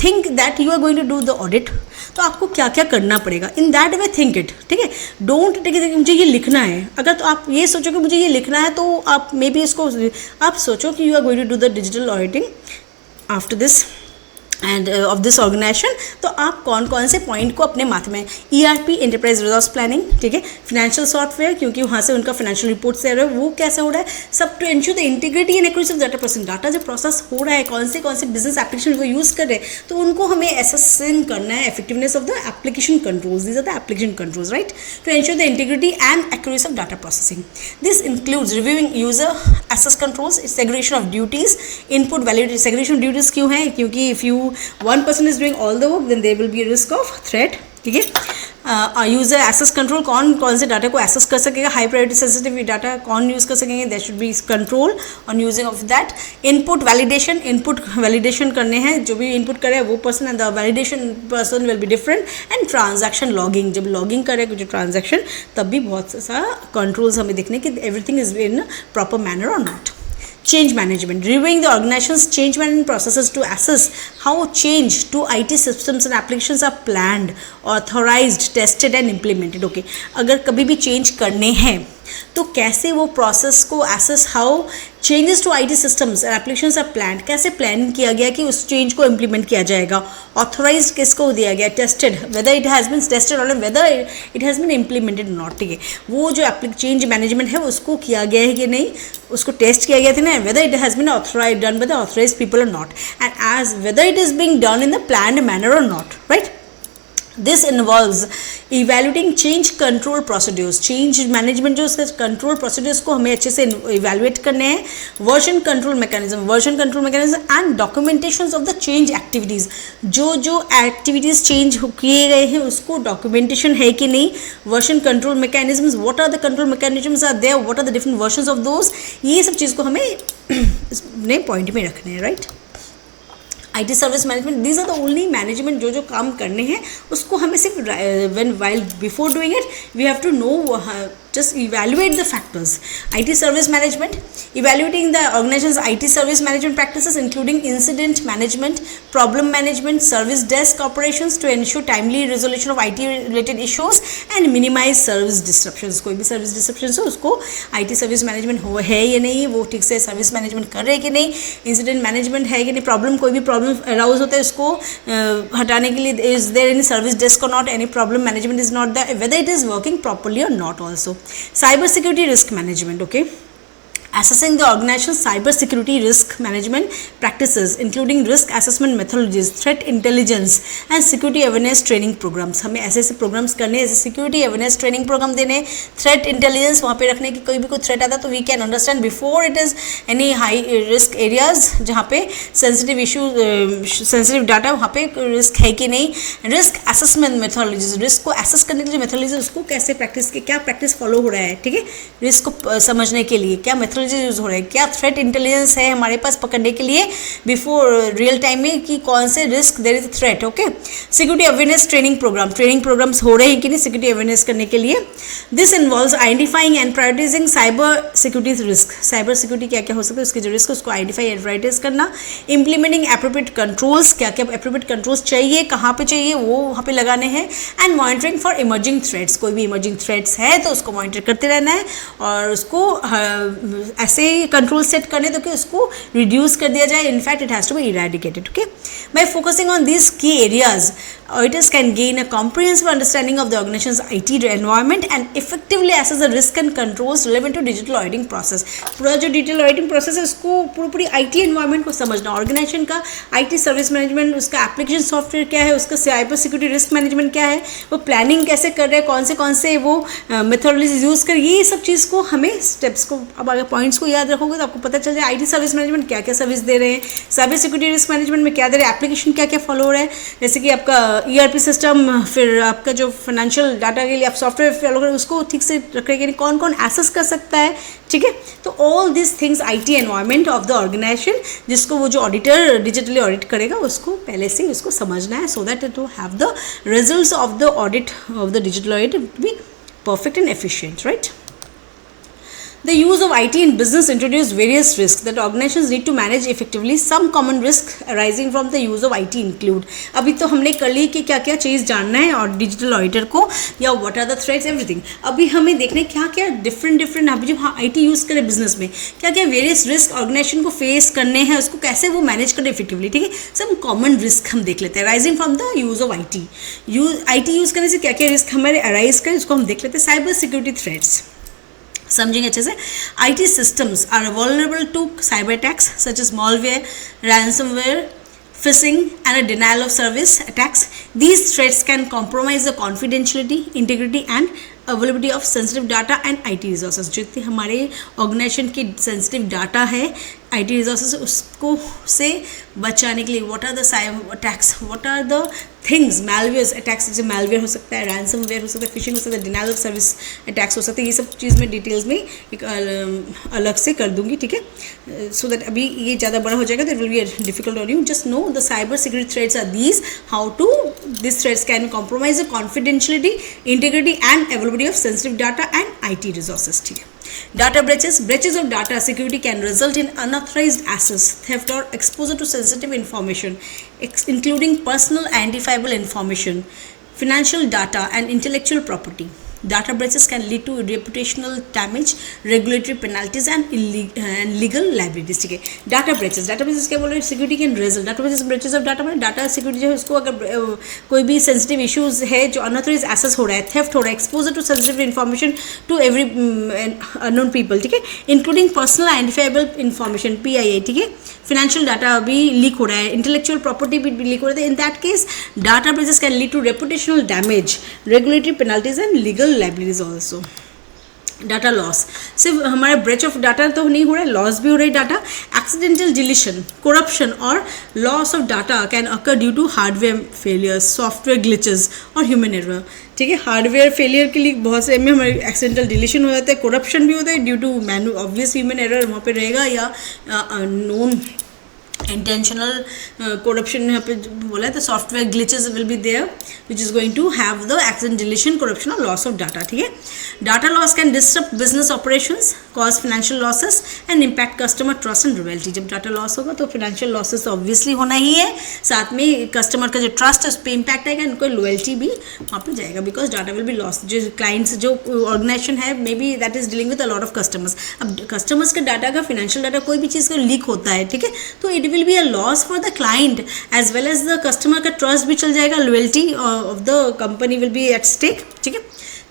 think that you are going to do the audit, तो आपको क्या क्या करना पड़ेगा, in that way think it. ठीक है, डोंट टेक इट मुझे ये लिखना है. अगर तो आप ये सोचो कि मुझे ये लिखना है, तो आप मे बी इसको आप सोचो कि you are going to do the digital auditing after this and of this organisation. तो आप कौन कौन से पॉइंट को अपने माथे में, ERP एंटरप्राइज रिसोर्स प्लानिंग, ठीक है, फाइनेंशियल सॉफ्टवेयर क्योंकि वहाँ से उनका फाइनेंशियल रिपोर्ट से वो कैसे हो रहा है, सब to ensure the integrity and accuracy of data processing. Data जो प्रोसेस हो रहा है, कौन से बिजनेस एप्लीकेशन वो यूज़ कर रहे हैं, तो उनको हमें असेसिंग करना है, effectiveness of the application controls, these are the application controls, right, to ensure the integrity and accuracy of data processing. This includes reviewing user access controls, segregation of duties, input validity. Segregation of duties क्यों है, क्योंकि if you one person is doing all the work then there will be a risk of threat, ठीक है। User access control, कौन से data को access कर सकेगा, हाई प्रायोरिटी सेंसिटिव डाटा कौन यूज़ कर सकेंगे, that should be control on using of that. Input validation करने हैं, जो भी इनपुट करे वो person and the validation person will be different. And transaction logging, जब लॉगिंग करे जो ट्रांजैक्शन, तब भी बहुत सा कंट्रोल्स हमें देखने कि everything is in proper manner और not. Change management, reviewing the organization's change management processes to assess how change to IT systems and applications are planned, authorized, tested and implemented. Okay, अगर कभी भी change करने हैं तो कैसे वो process को assess how changes to IT systems and applications are planned, कैसे प्लान किया गया कि उस चेंज को इम्प्लीमेंट किया जाएगा, ऑथोराइज किसको दिया गया, tested, whether it has been tested और whether it has been implemented not, ठीक है, वो जो चेंज मैनेजमेंट है उसको किया गया है कि नहीं, उसको टेस्ट किया गया था ना, whether it has been authorise done by the authorise people और not, and as whether it is being done in the planned manner और not, right. This involves evaluating change control procedures, change management जो उसके control procedures को हमें अच्छे से evaluate करने हैं, version control mechanism and documentation of the change activities, जो एक्टिविटीज़ चेंज किए गए हैं उसको डॉक्यूमेंटेशन है कि नहीं, version control mechanisms, what are the control mechanisms are there, what are the different versions of those, ये सब चीज़ को हमें अपने पॉइंट में रखने हैं, right. IT service management, these are the only management जो काम करने हैं उसको हमें सिर्फ while before doing it we have to know, just evaluate the factors. IT service management, evaluating the organization's IT service management practices including incident management, problem management, service desk operations to ensure timely resolution of IT related issues and minimize service disruptions. कोई भी service disruption हो उसको IT service management हो है या नहीं, वो ठीक से सर्विस मैनेजमेंट कर रहे हैं कि नहीं, इंसिडेंट मैनेजमेंट है कि नहीं, प्रॉब्लम कोई भी प्रॉब्लम अराउज होता है उसको हटाने के लिए is there any service desk और not, any problem management is not that, whether it is working properly और not also. Cyber security risk management, okay, assessing the organization's cyber security risk management practices including risk assessment methodologies, threat intelligence and security awareness training programs. हमें ऐसे programmes करने, ऐसे security awareness training programme देने, threat intelligence वहाँ पे रखने की कोई भी कोई थ्रेट आता तो we can understand before it is any high risk areas जहाँ पे सेंसिटिव इशू, सेंसिटिव डाटा वहाँ पे रिस्क है कि नहीं, रिस्क असेसमेंट मेथोडोलॉजीज, रिस्क को एसेस करने के लिए मेथोडोलॉजी उसको कैसे प्रैक्टिस की, क्या प्रैक्टिस फॉलो हो रहा है, ठीक है, रिस्क को समझने के लिए क्या मेथोडोलॉजी यूज हो रहा है, क्या थ्रेट इंटेलिजेंस है हमारे पास पकड़ने के लिए बिफोर रियल टाइम में कि कौन से risk there is a threat, okay. Security awareness training programmes हो रहे हैं कि नहीं सिक्योरिटी अवेयरनेस करने के लिए। This involves identifying and prioritising cyber security risk, cyber security क्या क्या हो सकता है उसके जो रिस्क उसको आइडेंटिफाई एंड प्रायोरिटाइज करना, इंप्लीमेंटिंग एप्रोप्रिएट कंट्रोल्स, क्या क्या एप्रोप्रिएट कंट्रोल्स चाहिए, कहाँ पे चाहिए वो वहाँ पे लगाने हैं, and monitoring for emerging threats, कोई भी इमर्जिंग थ्रेट्स है तो उसको मॉनिटर करते रहना है और उसको ऐसे कंट्रोल सेट करने तो कि उसको रिड्यूस कर दिया जाए, in fact it has to be eradicated, okay. By focusing on this key areas auditors can gain a comprehensive understanding of the organization's IT environment and effectively assess the risk and controls relevant to digital auditing process. पूरा जो digital auditing process है उसको पूरी IT environment को समझना, organisation का IT service management, उसका application software क्या है, उसका साइबर सिक्योरिटी रिस्क मैनेजमेंट क्या है, वो प्लानिंग कैसे कर रहे हैं, कौन से वो मेथोडोलॉजीज यूज़ कर, ये सब चीज़ को हमें स्टेप्स को, अब अगर पॉइंट्स को याद रखोगे तो आपको पता चल जाए IT सर्विस मैनेजमेंट क्या क्या सर्विस दे रहे हैं, साइबर सिक्योरिटी रिस्क मैनेजमेंट में क्या दे रहे हैं, एप्लीकेशन क्या क्या फॉलो हो रहा है, जैसे कि आपका ERP सिस्टम, फिर आपका जो फाइनेंशियल डाटा के लिए आप सॉफ्टवेयर फॉलो करें उसको ठीक से रखेंगे, कौन कौन एक्सेस कर सकता है, ठीक है। तो all this things IT environment of the organisation जिसको वो जो ऑडिटर डिजिटली ऑडिट करेगा उसको पहले से उसको समझना है, so that to have the results of the audit of the digital audit be perfect and efficient, right. The use of IT in business introduced various risks that organizations need to manage effectively. Some common risks arising from the use of IT include, अभी तो हमने कर ली कि क्या क्या चीज़ जानना है और डिजिटल ऑडिटर को, या what are the threats everything. अभी हमें देखना है क्या क्या डिफरेंट अभी जब IT यूज़ करें बिजनेस में क्या क्या वेरियस रिस्क ऑर्गेनाइजेशन को फेस करने हैं, उसको कैसे वो मैनेज करें इफेक्टिवली. ठीक है, सम कॉमन रिस्क हम देख लेते हैं rising from the use of IT use करने से क्या क्या रिस्क हमारे अराइज करें उसको हम देख लेते हैं. साइबर सिक्योरिटी थ्रेट्स समझेंगे अच्छे से. IT systems are vulnerable to cyber attacks such as malware, ransomware, phishing and a denial of service attacks. These threats can compromise the confidentiality, integrity and availability of sensitive data and IT resources. जितनी हमारे organisation की sensitive data है IT resources उसको से बचाने के लिए what are the cyber attacks, what are the things, malware attacks, जैसे मैलवेयर हो सकता है, रैंसमवेयर हो सकता है, फिशिंग हो सकता है, डिनाइल ऑफ सर्विस अटैक्स हो सकते हैं. ये सब चीज़ मैं डिटेल्स में एक अलग से कर दूंगी. ठीक है, सो दैट अभी ये ज़्यादा बड़ा हो जाएगा तो it will be difficult on you. Just know the cyber security threats are these, how to this threats can compromise the confidentiality, integrity and availability of sensitive data and IT resources. ठीक है. Data breaches of data security can result in unauthorized access, theft or exposure to sensitive information, including personal identifiable information, financial data and intellectual property. Data breaches can lead to reputational damage, regulatory penalties and legal liabilities. ठीक है. Data ब्रेचेस क्या बोल रहे हैं, security can result. Data breaches of data में data security जो है उसको अगर कोई भी सेंसिटिव इश्यूज है जो अनऑथराइज एक्सेस हो रहा है, थेफ्ट हो रहा है, exposure to sensitive information to every unknown people. ठीक है, including personal identifiable information PII. ठीक है, फिनेंशियल डाटा भी लीक हो रहा है, इंटेलेक्चुअल प्रॉपर्टी भी लीक हो रहा है. In that case data breaches can lead to reputational damage, regulatory penalties and legal liabilities also. Data loss, सिर्फ हमारा ब्रेच ऑफ डाटा तो नहीं हो रहा है, लॉस भी हो रही है डाटा. एक्सीडेंटल डिलीशन, करप्शन और loss of data can occur due to hardware failures, software glitches और ह्यूमन एरर. ठीक है, हार्डवेयर फेलियर के लिए बहुत से में हमारे एक्सीडेंटल डिलीशन हो जाता है, करप्शन भी होता है due to obvious human error वहाँ पे रहेगा, या नोन intentional corruption यहाँ पे बोला है. तो software glitches will be there which is going to have the accident deletion, corruption और लॉस ऑफ डाटा. ठीक है, data loss can disturb business operations, cause financial losses and impact customer trust and loyalty. जब data loss होगा तो financial losses तो obviously होना ही है, साथ में कस्टमर का जो ट्रस्ट है उस पर इम्पैक्ट आएगा, उनको लॉयल्टी भी वहाँ पर जाएगा because data will be loss. जो क्लाइंट्स जो ऑर्गेनाइजेशन है may be that is dealing with a lot of customers. अब कस्टमर्स का डाटा का फाइनेंशियल डाटा कोई भी चीज़ का लीक होता है, ठीक है, तो it will be a loss for the client as well as the customer का trust भी चल जाएगा, loyalty of the company will be at stake. ठीक है,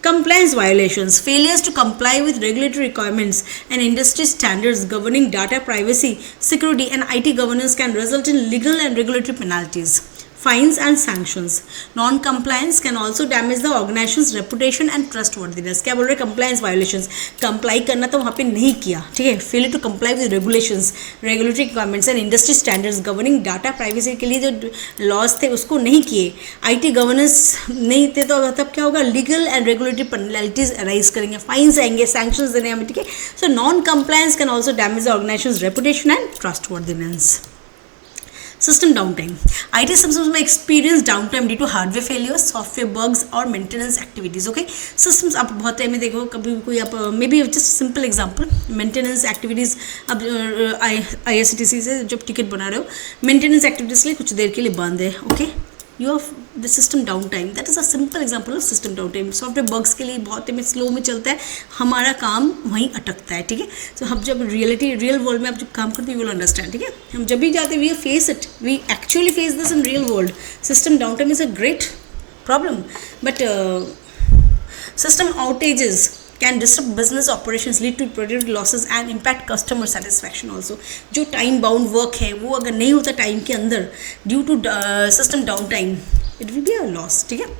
compliance violations, failures to comply with regulatory requirements and industry standards governing data privacy, security and IT governance can result in legal and regulatory penalties, fines and sanctions. Non-compliance can also damage the organization's reputation and trustworthiness. क्या बोल रहे हैं, compliance violations, comply करना तो वहाँ पे नहीं किया, ठीक है, failure to comply with regulations, regulatory requirements and industry standards governing data privacy के लिए जो laws थे उसको नहीं किए, IT governance नहीं थे, तो तब क्या होगा, legal and regulatory penalties arise करेंगे, fines आएंगे, sanctions देने हमें. ठीक है, so non-compliance can also damage the organization's reputation and trustworthiness. System downtime. IT systems may experience downtime due to hardware failures, software bugs or maintenance activities. Okay, systems आप बहुत time में देखो, कभी कोई आप may be just simple example, maintenance activities. अब IRCTC से जब टिकट बना रहे हो, मेंटेनेंस एक्टिविटीज़ के लिए कुछ देर के लिए बंद है. Okay, you have the system down time, that is a simple example of system down time. Software bugs के लिए बहुत टाइम स्लो में चलता है, हमारा काम वहीं अटकता है. ठीक है, तो हम जब रियल वर्ल्ड में आप जब काम करते हैं, यू विल अंडरस्टैंड. ठीक है, हम जब भी जाते हैं, we face it, we actually face this in real world. System down time is a great problem, but system outages can disrupt business operations, lead to productivity losses and impact customer satisfaction also. जो time bound work है वो अगर नहीं होता time के अंदर due to system downtime, it will be a loss. ठीक है,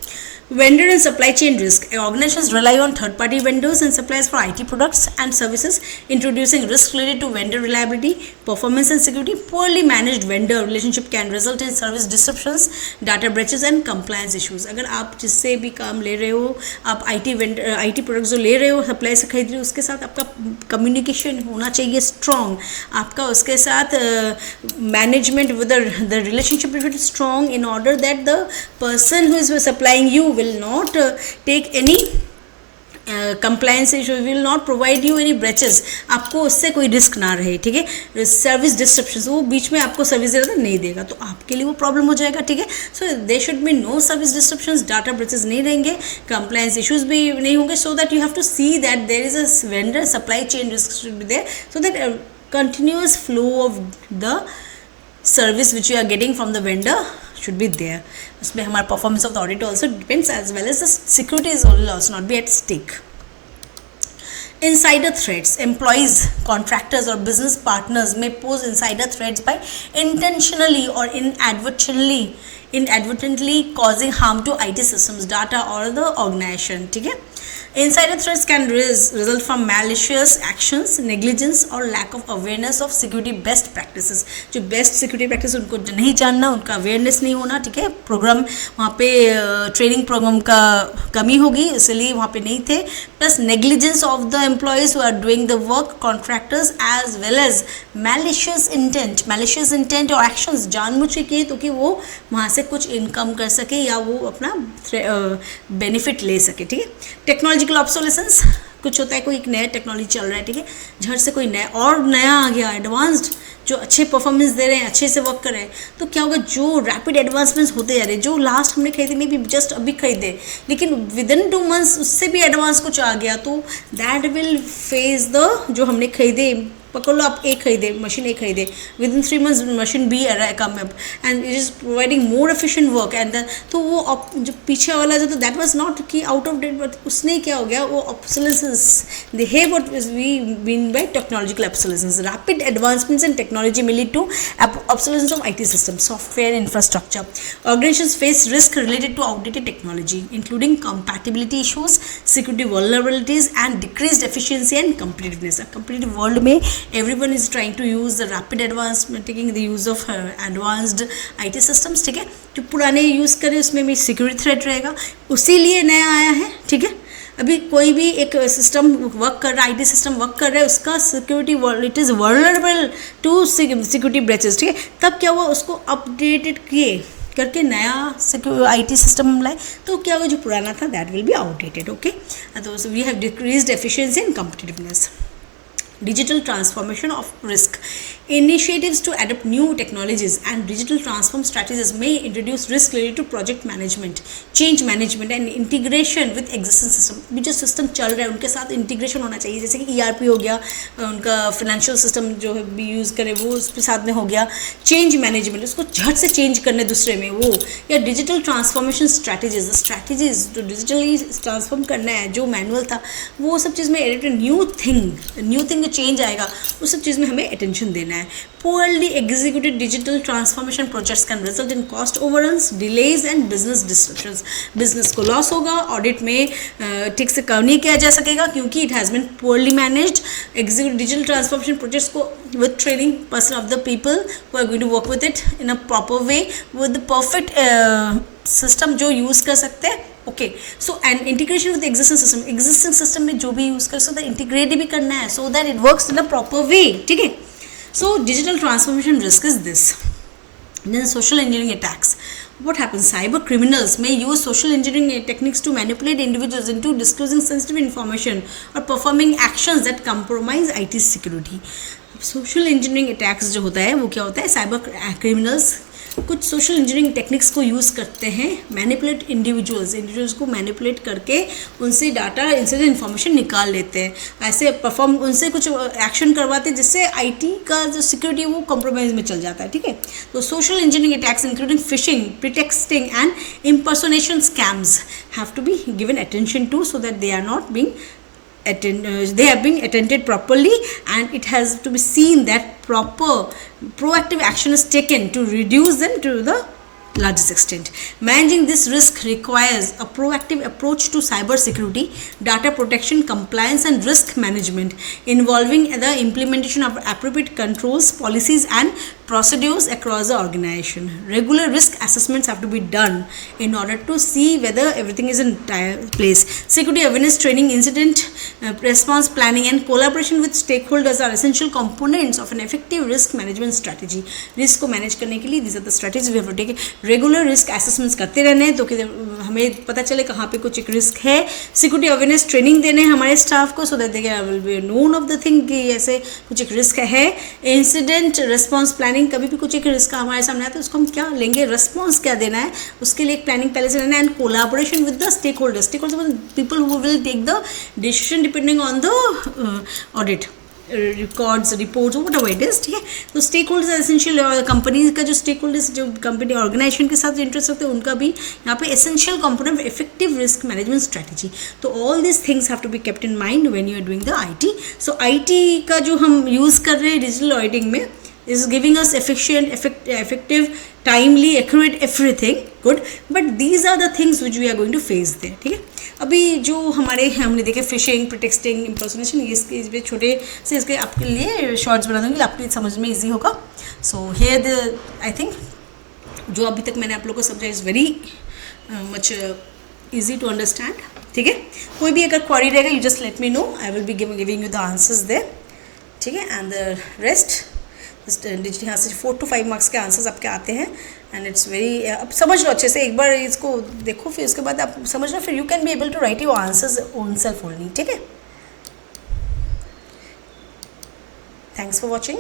vendor and supply chain risk. Organizations rely on third-party vendors and suppliers for IT products and services, introducing risks related to vendor reliability, performance and security. Poorly managed vendor relationship can result in service disruptions, data breaches and compliance issues. अगर आप जिससे भी काम ले रहे हो, आप IT products जो ले रहे हो, सप्लाई से खरीद रहे हो, उसके साथ आपका कम्युनिकेशन होना चाहिए स्ट्रॉन्ग. आपका उसके साथ management with the relationship is strong in order that the person who is supplying you will not take any compliance issue will not provide you any breaches, आपको उससे कोई रिस्क ना रहे, ठीक है। सर्विस डिस्ट्रप्शन, वो बीच में आपको सर्विस दे रहा था नहीं देगा, तो आपके लिए वो प्रॉब्लम हो जाएगा, ठीक है। So they should be no service disruption, data breaches नहीं रहेंगे, कंप्लायंस इशूज भी नहीं होंगे, so that you have to see that there is a vendor supply chain risk should be there, so that continuous flow of the service which you are getting from the vendor should be there. उसमें हमारा performance of the audit also depends, as well as the security is also not be at stake. Insider threats, employees, contractors or business partners may pose insider threats by intentionally or inadvertently causing harm to IT systems, data or the organization, ठीक है। Insider threats can result from malicious actions, negligence or lack of awareness of security best practices. जो best security practices उनको नहीं जानना, उनका awareness नहीं होना, ठीक है। प्रोग्राम वहाँ पे ट्रेनिंग प्रोग्राम का कमी होगी, इसलिए वहाँ पे नहीं थे। Plus negligence of the employees who are doing the work, contractors, as well as malicious intent और actions जानबूझ के किए तो कि वो वहाँ से कुछ इनकम कर सके या वो अपना बेनिफिट ले सके, ठीक है। टेक्नोलॉजिकल ऑब्सोलेसेंस, कुछ होता है, कोई एक नया टेक्नोलॉजी चल रहा है, ठीक है, झट से कोई नया आ गया, एडवांस्ड, जो अच्छे परफॉर्मेंस दे रहे हैं, अच्छे से वर्क कर रहे हैं, तो क्या होगा, जो रैपिड एडवांसमेंट्स होते जा रहे हैं, जो लास्ट हमने खरीदे में भी जस्ट अभी खरीदे, लेकिन विद इन 2 months उससे भी एडवांस कुछ आ गया, तो दैट विल फेस द, जो हमने खरीदे, पकड़ लो आप एक खरीदे, मशीन एक खरीदे, within 3 months machine be come up and it is providing more efficient work and तो वो जो पीछे वाला जो, तो दैट वाज नॉट कि आउट ऑफ डेट, बट उसने क्या हो गया, वो obsolescence, they have what is we mean by technological obsolescence. Rapid advancements in technology may lead to obsolescence of IT systems, software, infrastructure. Organizations face risk related to outdated technology, including compatibility issues, security vulnerabilities, and decreased efficiency and competitiveness. A competitive world में everyone is trying to use the rapid advancement, taking the use of advanced IT systems, ठीक है। जो पुराने use करें उसमें भी security threat रहेगा, उसी लिए नया आया है, ठीक है। अभी कोई भी एक सिस्टम वर्क कर रहा है, IT सिस्टम वर्क कर रहा है, उसका security it is vulnerable to security breaches, ठीक है। तब क्या हुआ, उसको अपडेटेड किए करके नया IT सिस्टम लाए, तो क्या हुआ, जो पुराना था that will be outdated, okay. तो we have decreased efficiency and competitiveness. Digital transformation of risk. Initiatives to adopt new technologies and digital transform strategies may introduce risk related to project management, change management and integration with existing system. भी जो system चल रहा है उनके साथ integration होना चाहिए, जैसे कि ERP हो गया, उनका फाइनेंशियल सिस्टम जो भी यूज़ करे वो उसके साथ में हो गया, चेंज मैनेजमेंट, उसको झट से चेंज करने दूसरे में वो, या डिजिटल ट्रांसफॉर्मेशन स्ट्रैटेजीज जो डिजिटली ट्रांसफॉर्म करना है, जो मैनुअल था वो सब चीज़ में एडिट न्यू थिंग चेंज आएगा, उस सब चीज़ में हमें अटेंशन देना है। Poorly executed digital transformation projects can result in cost overruns, delays and business disruptions. Business को लॉस होगा, ऑडिट में ठीक से कवर नहीं किया जा सकेगा क्योंकि it has been poorly managed. Execute digital transformation projects को with training person of the people who are going to work with it in a proper way with the perfect system जो use कर सकते हैं, okay. So and integration with existing system में जो भी use कर सकते हैं इंटीग्रेट भी करना है, so that it works in a proper वे, ठीक है। So digital transformation risk is this. Then social engineering attacks. What happens? Cyber criminals may use social engineering techniques to manipulate individuals into disclosing sensitive information or performing actions that compromise IT security. Social engineering attacks जो होता है वो क्या होता है? Cyber criminals कुछ social engineering techniques को use करते हैं, मैनिपुलेट इंडिविजुअल्स को मैनिपुलेट करके उनसे डाटा इंसिडेंट इन्फॉर्मेशन निकाल लेते हैं, ऐसे परफॉर्म उनसे कुछ एक्शन करवाते हैं जिससे IT का जो सिक्योरिटी है वो कॉम्प्रोमाइज़ में चल जाता है, ठीक है। तो social engineering attacks including phishing, pretexting and impersonation scams have to be given attention to so that they are not being they are being attended properly, and it has to be seen that proactive action is taken to reduce them to the largest extent. Managing this risk requires a proactive approach to cyber security, data protection, compliance and risk management involving the implementation of appropriate controls, policies and procedures across the organization. Regular risk assessments have to be done in order to see whether everything is in place. Security awareness training, incident response planning and collaboration with stakeholders are essential components of an effective risk management strategy. Risk को manage करने के लिए these are the strategies we have to take. Regular risk assessments करते रहने हैं तो कि हमें पता चले कहाँ पे कुछ एक रिस्क है। सिक्योरिटी अवेयरनेस ट्रेनिंग देने हमारे स्टाफ को सो that they will be known of the thing कि ऐसे कुछ एक रिस्क है। इंसिडेंट रिस्पॉन्स प्लानिंग, कभी भी कुछ एक रिस्क हमारे सामने आता है तो उसको हम क्या लेंगे, रिस्पॉन्स क्या देना है, उसके लिए एक प्लानिंग पहले से लेना है। And collaboration with the stakeholders people who will take the decision depending on the audit records reports whatever it is, ठीक है। तो स्टेक होल्डर्स एसेंशियल, कंपनी का जो स्टेक होल्डर्स जो कंपनी ऑर्गेनाइजेशन के साथ इंटरेस्ट रखते हैं उनका भी यहाँ पे essential component of effective risk management strategy. तो all this things have to be kept in mind when you are doing the IT. So IT का जो हम यूज़ कर रहे हैं डिजिटल ऑडिटिंग में is giving us efficient, effective, timely, accurate everything good, but these are the things which we are going to face there, ठीक है। अभी जो हमारे हमने देखे फिशिंग, प्रिटेक्सटिंग, इम्पर्सोनेशन, ये इसके छोटे से इसके आपके लिए शॉर्ट्स बना दूँगी, आपके समझ में ईजी होगा। So here the I think जो अभी तक मैंने आप लोगों को समझा is very much easy to understand, ठीक है। कोई भी अगर क्वेरी रहेगा you just let me know, I will be giving you the answers there, ठीक है। एंड द रेस्ट डिजिटल यहाँ से 4 to 5 मार्क्स के आंसर्स आपके आते हैं। एंड इट्स वेरी, अब समझ लो अच्छे से, एक बार इसको देखो फिर उसके बाद आप समझ लो, फिर you can be able to write your answers own self only, ठीक है। Thanks for watching.